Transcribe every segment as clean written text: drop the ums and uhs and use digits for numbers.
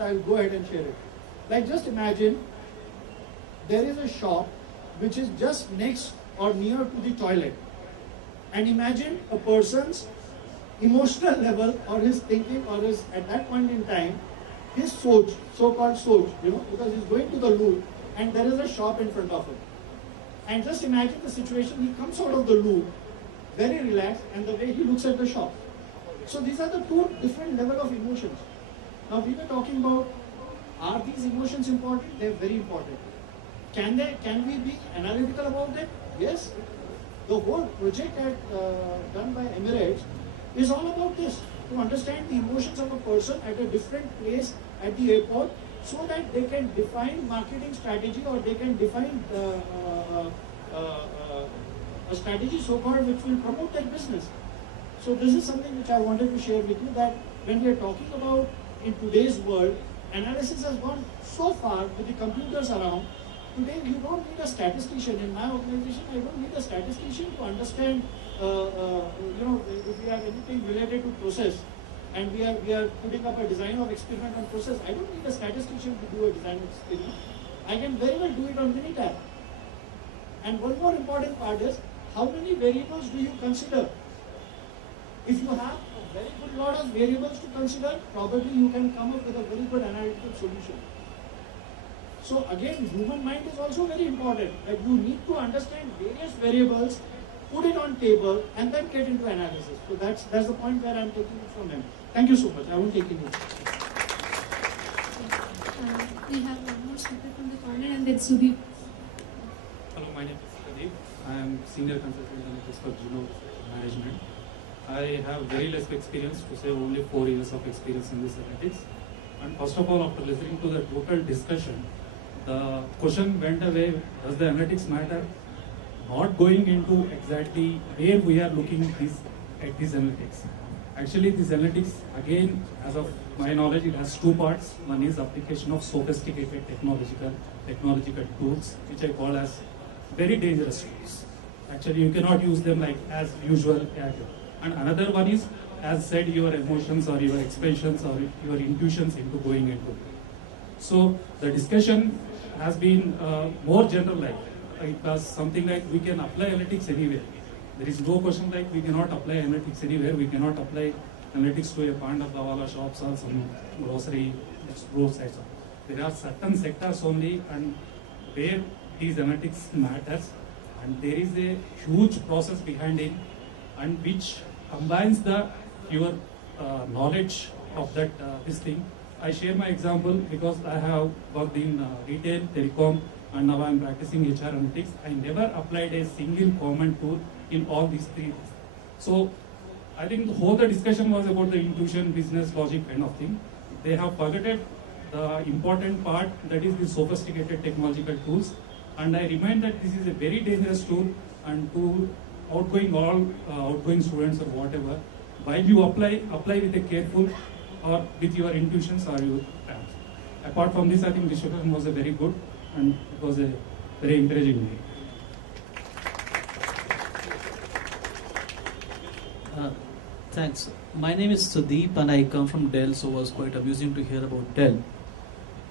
but I will go ahead and share it. Like, just imagine there is a shop which is just next or near to the toilet. And imagine a person's emotional level or his thinking or his, at that point in time, his soch, so-called soch, you know, because he's going to the loo and there is a shop in front of him. And just imagine the situation, he comes out of the loo, very relaxed, and the way he looks at the shop. So these are the two different levels of emotions. Now we were talking about, are these emotions important? They're very important. Can we be analytical about that? Yes. The whole project done by Emirates is all about this, to understand the emotions of a person at a different place at the airport, so that they can define marketing strategy, or they can define a strategy so-called which will promote their business. So this is something which I wanted to share with you, that when we are talking about in today's world, analysis has gone so far with the computers around. Today you don't need a statistician. In my organization, I don't need a statistician to understand, you know, if we have anything related to process, and we are putting up a design of experiment on process, I don't need a statistician to do a design of experiment. I can very well do it on Minitab. And one more important part is, how many variables do you consider? If you have a very good lot of variables to consider, probably you can come up with a very good analytical solution. So again, human mind is also very important, that you need to understand various variables, put it on table, and then get into analysis. So that's the point where I'm taking it from him. Thank you so much. I won't take it more. We have one more speaker from the corner, and then Sudeep. Hello, my name is Sudeep. I am senior consultant analyst for Juno Management. I have very less experience, to say only 4 years of experience in this analytics. And first of all, after listening to the total discussion, the question went away, does the analytics matter? Not going into exactly where we are looking at these analytics. Actually, this analytics, again, as of my knowledge, it has two parts. One is application of sophisticated technological tools, which I call as very dangerous tools. Actually, you cannot use them like as usual. And another one is, as said, your emotions or your expressions or your intuitions into going into. So the discussion has been more general-like. It was something like we can apply analytics anywhere. There is no question like we cannot apply analytics anywhere. We cannot apply analytics to a Panda Dawala shops or some grocery roadsides. There are certain sectors only, and where these analytics matters, and there is a huge process behind it, and which combines your knowledge of that this thing. I share my example because I have worked in retail, telecom, and now I am practicing HR analytics. I never applied a single common tool in all these three. So I think the whole discussion was about the intuition, business logic kind of thing. They have forgotten the important part, that is the sophisticated technological tools. And I remind that this is a very dangerous tool, and to outgoing students or whatever, while you apply with a careful or with your intuitions or your plans. Apart from this, I think discussion was a very good, and it was a very encouraging way. Thanks. My name is Sudeep and I come from Dell, so it was quite amusing to hear about Dell.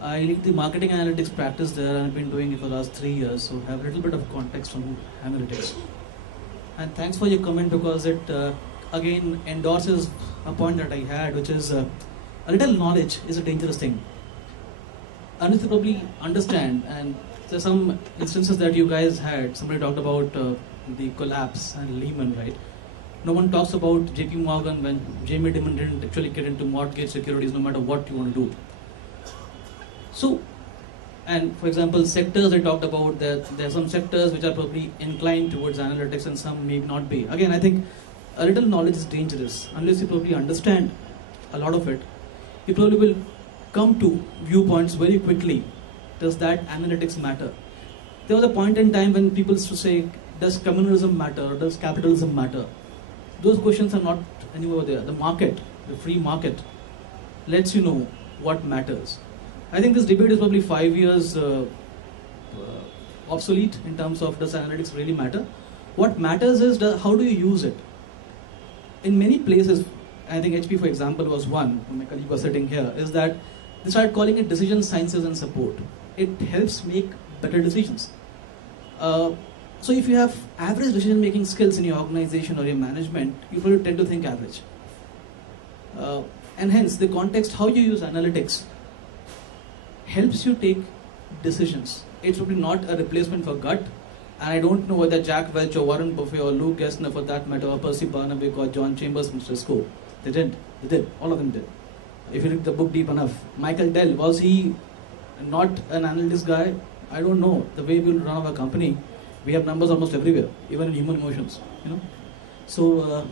I lead the marketing analytics practice there, and I've been doing it for the last 3 years, so I have a little bit of context on analytics. And thanks for your comment, because it again endorses a point that I had, which is a little knowledge is a dangerous thing. Unless you probably understand, and there's some instances that you guys had, somebody talked about the collapse and Lehman, right? No one talks about JP Morgan when Jamie Dimon didn't actually get into mortgage securities, no matter what you want to do. So, and for example, sectors I talked about, that there are some sectors which are probably inclined towards analytics and some may not be. Again, I think a little knowledge is dangerous. Unless you probably understand a lot of it, you probably will come to viewpoints very quickly. Does that analytics matter? There was a point in time when people used to say, does communalism matter? Does capitalism matter? Those questions are not anywhere there. The market, the free market, lets you know what matters. I think this debate is probably 5 years obsolete in terms of does analytics really matter. What matters is how do you use it. In many places, I think HP for example was one, my colleague was sitting here, is that They started calling it decision sciences and support. It helps make better decisions. So if you have average decision-making skills in your organization or your management, you probably tend to think average. And hence, the context, how you use analytics, helps you take decisions. It's probably not a replacement for gut. And I don't know whether Jack Welch or Warren Buffett or Lou Gessner, for that matter, or Percy Barnabas or John Chambers from Cisco, they didn't. They did. All of them did. If you read the book deep enough. Michael Dell, was he not an analytics guy? I don't know. The way we run our company, we have numbers almost everywhere, even in human emotions. So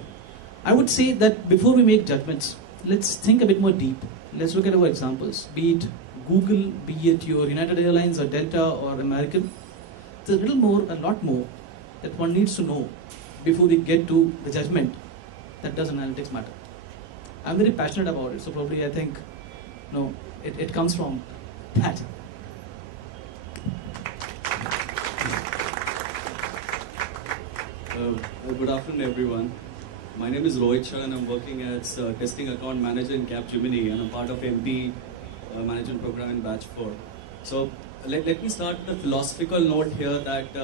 I would say that before we make judgments, let's think a bit more deep. Let's look at our examples. Be it Google, be it your United Airlines or Delta or American. There's a lot more that one needs to know before we get to the judgment that does analytics matter. I'm very passionate about it, so probably I think it comes from that. Good afternoon, everyone. My name is Rohit Shah and I'm working as Testing Account Manager in Capgemini and I'm part of MP Management Program in Batch 4. So let me start with a philosophical note here that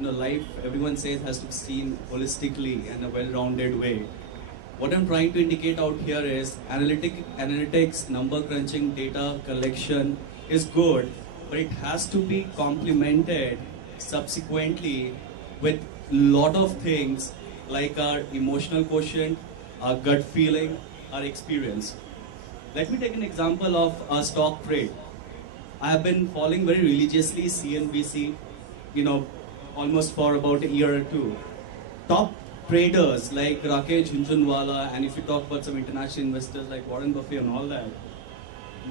life, everyone says, has to be seen holistically in a well-rounded way. What I'm trying to indicate out here is analytics, number crunching, data collection is good, but it has to be complemented subsequently with lot of things like our emotional quotient, our gut feeling, our experience. Let me take an example of a stock trade. I have been following very religiously CNBC, almost for about a year or two. Top traders like Rakesh Jhunjhunwala, and if you talk about some international investors like Warren Buffett and all that,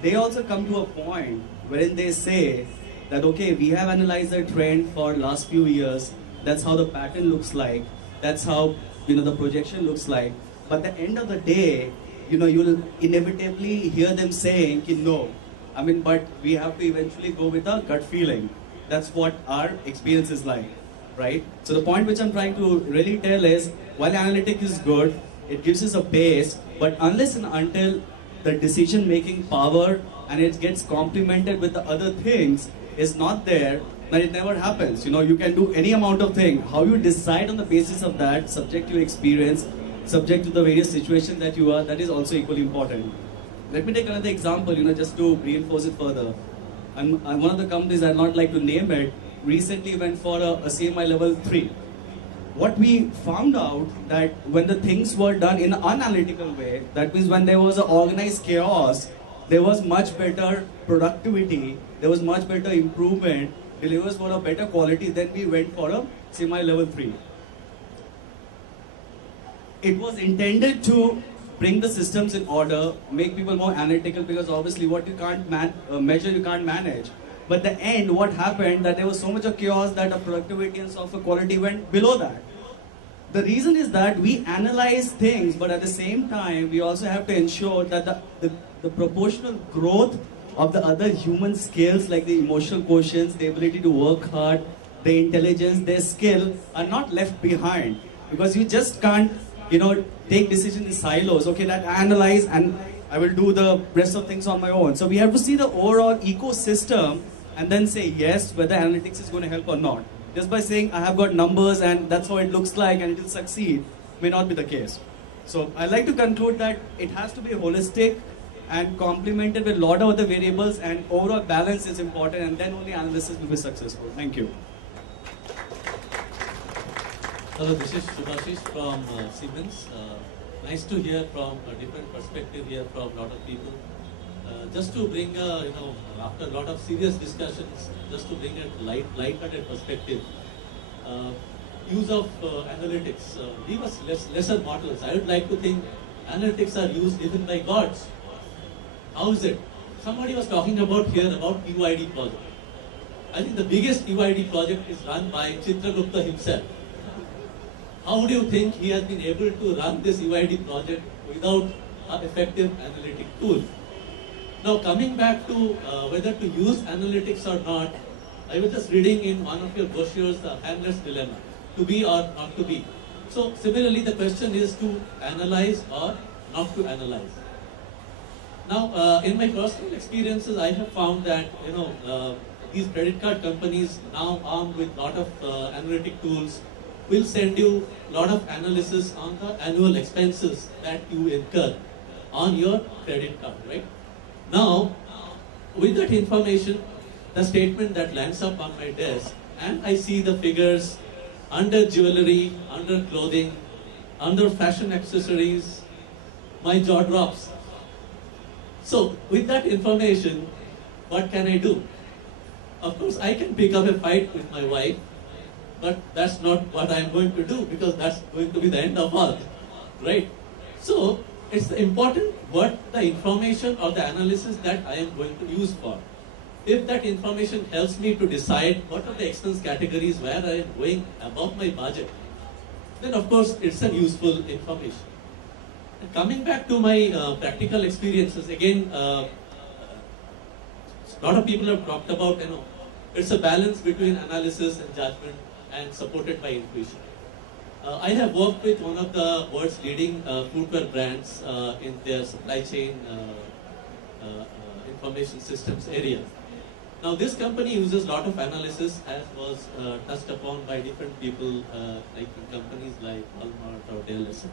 they also come to a point wherein they say that, okay, we have analyzed the trend for last few years, that's how the pattern looks like, that's how the projection looks like, but at the end of the day, you'll inevitably hear them saying, no, but we have to eventually go with a gut feeling. That's what our experience is like, right? So the point which I'm trying to really tell is, while analytics is good, it gives us a base, but unless and until the decision-making power and it gets complemented with the other things is not there, then it never happens. You can do any amount of thing. How you decide on the basis of that, subject to your experience, subject to the various situations that you are, that is also equally important. Let me take another example, just to reinforce it further. And one of the companies, I'd not like to name it, recently went for a CMI level 3. What we found out that when the things were done in an unanalytical way, that means when there was an organized chaos, there was much better productivity, there was much better improvement, delivers for a better quality, then we went for a CMI level 3. It was intended to bring the systems in order, make people more analytical, because obviously what you can't measure, you can't manage. But the end, what happened, that there was so much of chaos that the productivity and software quality went below that. The reason is that we analyze things, but at the same time, we also have to ensure that the proportional growth of the other human skills, like the emotional quotients, the ability to work hard, the intelligence, their skill, are not left behind. Because you just can't, take decisions in silos. Okay, that I analyze and I will do the rest of things on my own. So we have to see the overall ecosystem and then say yes, whether analytics is going to help or not. Just by saying I have got numbers and that's how it looks like and it will succeed may not be the case. So I like to conclude that it has to be holistic and complemented with a lot of other variables, and overall balance is important, and then only analysis will be successful. Thank you. Hello, this is Subhashish from Siemens. Nice to hear from a different perspective here from a lot of people. Just to bring, after a lot of serious discussions, just to bring a light-hearted perspective, use of analytics. Leave us lesser models. I would like to think analytics are used even by gods. How is it? Somebody was talking about here about UID project. I think the biggest UID project is run by Chitragupta himself. How do you think he has been able to run this UID project without an effective analytic tool? Now coming back to whether to use analytics or not, I was just reading in one of your brochures, The Handler's Dilemma, to be or not to be. So similarly the question is to analyze or not to analyze. Now, in my personal experiences, I have found that these credit card companies, now armed with lot of analytic tools, will send you a lot of analysis on the annual expenses that you incur on your credit card, right? Now, with that information, the statement that lands up on my desk, and I see the figures under jewelry, under clothing, under fashion accessories, my jaw drops. So, with that information, what can I do? Of course, I can pick up a fight with my wife, but that's not what I'm going to do, because that's going to be the end of all, right? So, it's important what the information or the analysis that I am going to use for. If that information helps me to decide what are the expense categories where I am going above my budget, then of course it's a useful information. And coming back to my practical experiences, again, a lot of people have talked about, it's a balance between analysis and judgment and supported by intuition. I have worked with one of the world's leading footwear brands in their supply chain information systems area. Now this company uses a lot of analysis, as was touched upon by different people like in companies like Walmart or Dell, etc.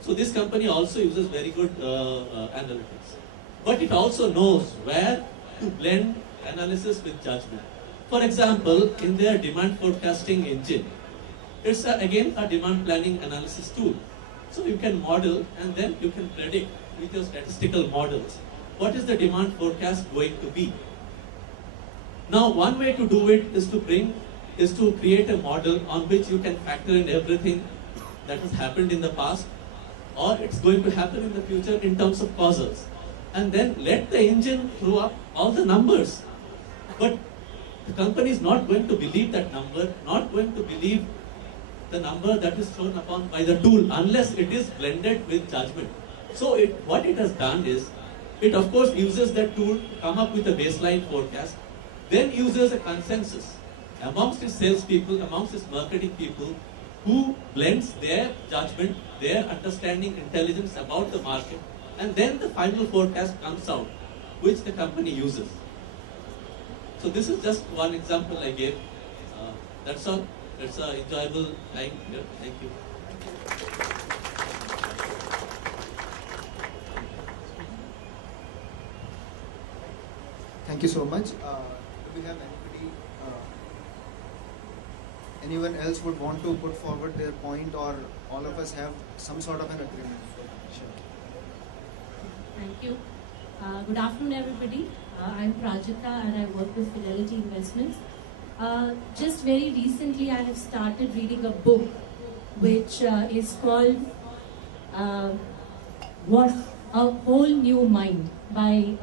So this company also uses very good analytics. But it also knows where to blend analysis with judgment. For example, in their demand forecasting engine, it's again a demand planning analysis tool. So you can model and then you can predict with your statistical models what is the demand forecast going to be. Now one way to do it is to create a model on which you can factor in everything that has happened in the past or it's going to happen in the future in terms of causals. And then let the engine throw up all the numbers. But the company is not going to believe that number, not going to believe the number that is thrown upon by the tool unless it is blended with judgment. So what it has done is, it of course uses that tool to come up with a baseline forecast, then uses a consensus amongst its salespeople, amongst its marketing people, who blends their judgment, their understanding, intelligence about the market, and then the final forecast comes out, which the company uses. So this is just one example I gave. That's all. It's an enjoyable time here. Thank you. Thank you so much. Do we have anyone else would want to put forward their point, or all of us have some sort of an agreement? Sure. Thank you. Good afternoon, everybody. I'm Prajita and I work with Fidelity Investments. Just very recently, I have started reading a book which is called What a Whole New Mind by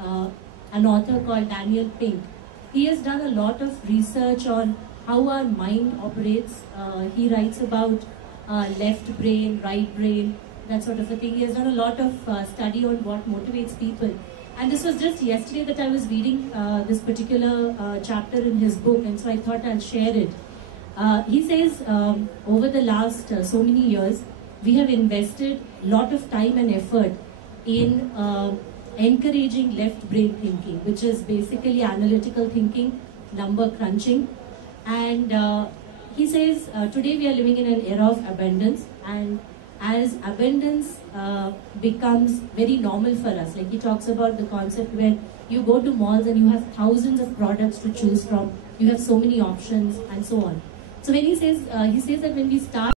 an author called Daniel Pink. He has done a lot of research on how our mind operates. He writes about left brain, right brain, that sort of a thing. He has done a lot of study on what motivates people. And this was just yesterday that I was reading this particular chapter in his book, and so I thought I'll share it. He says, over the last so many years, we have invested a lot of time and effort in encouraging left brain thinking, which is basically analytical thinking, number crunching. And he says, today we are living in an era of abundance, and as abundance becomes very normal for us, like he talks about the concept where you go to malls and you have thousands of products to choose from, you have so many options and so on. So when he says that when we start